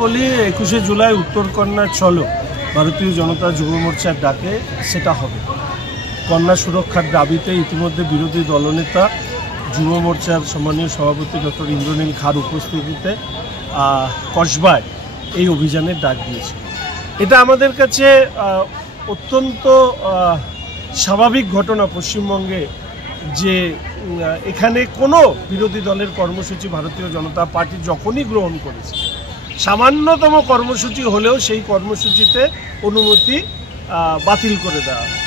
বলি 21শে জুলাই উত্তরকন্যা চলো ভারতীয় জনতা যুব মোর্চার ডাকে সেটা হবে। কন্যা সুরক্ষার দাবিতে ইতিমধ্যে বিরোধী দলনেতা যুব মোর্চার সম্মানীয় সভাপতি ডক্টর ইন্দ্রনীল খার উপস্থিতিতে কসবায় এই অভিযানের ডাক দিয়েছে। এটা আমাদের কাছে অত্যন্ত স্বাভাবিক ঘটনা পশ্চিমবঙ্গে যে এখানে কোনো বিরোধী দলের কর্মসূচি ভারতীয় জনতা পার্টি যখনই গ্রহণ করেছে, সামান্যতম কর্মসূচি হলেও সেই কর্মসূচিতে অনুমতি বাতিল করে দেওয়া হয়।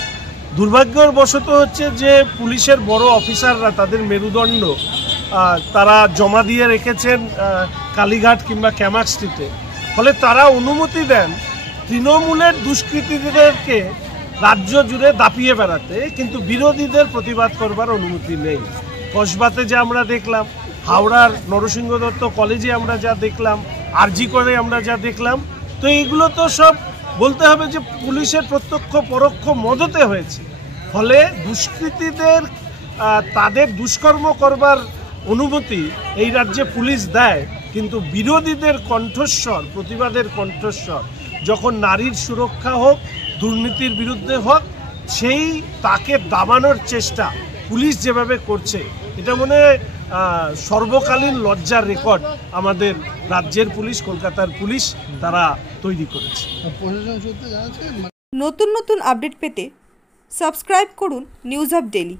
দুর্ভাগ্যবশত হচ্ছে যে পুলিশের বড় অফিসাররা তাদের মেরুদণ্ড তারা জমা দিয়ে রেখেছেন কালীঘাট কিংবা ক্যামাক স্ট্রিটে, ফলে তারা অনুমতি দেন তৃণমূলের দুষ্কৃতীদেরকে রাজ্য জুড়ে দাপিয়ে বেড়াতে, কিন্তু বিরোধীদের প্রতিবাদ করবার অনুমতি নেই। কসবাতে যা আমরা দেখলাম, হাওড়ার নরসিংহ দত্ত কলেজে আমরা যা দেখলাম, আরজি করে আমরা যা দেখলাম, তো এইগুলো তো সব বলতে হবে যে পুলিশের প্রত্যক্ষ পরোক্ষ মদতে হয়েছে। ফলে দুষ্কৃতীদের তাদের দুষ্কর্ম করবার অনুমতি এই রাজ্যে পুলিশ দেয়, কিন্তু বিরোধীদের কণ্ঠস্বর, প্রতিবাদের কণ্ঠস্বর যখন নারীর সুরক্ষা হোক, দুর্নীতির বিরুদ্ধে হোক, সেই তাকে দাবানোর চেষ্টা পুলিশ যেভাবে করছে, এটা মনে হয় সর্বকালীন লজ্জার রেকর্ড আমাদের রাজ্যের পুলিশ, কলকাতার পুলিশ তারা তৈরি করেছে। নতুন নতুন আপডেট পেতে সাবস্ক্রাইব করুন নিউজ আপ ডেইলি।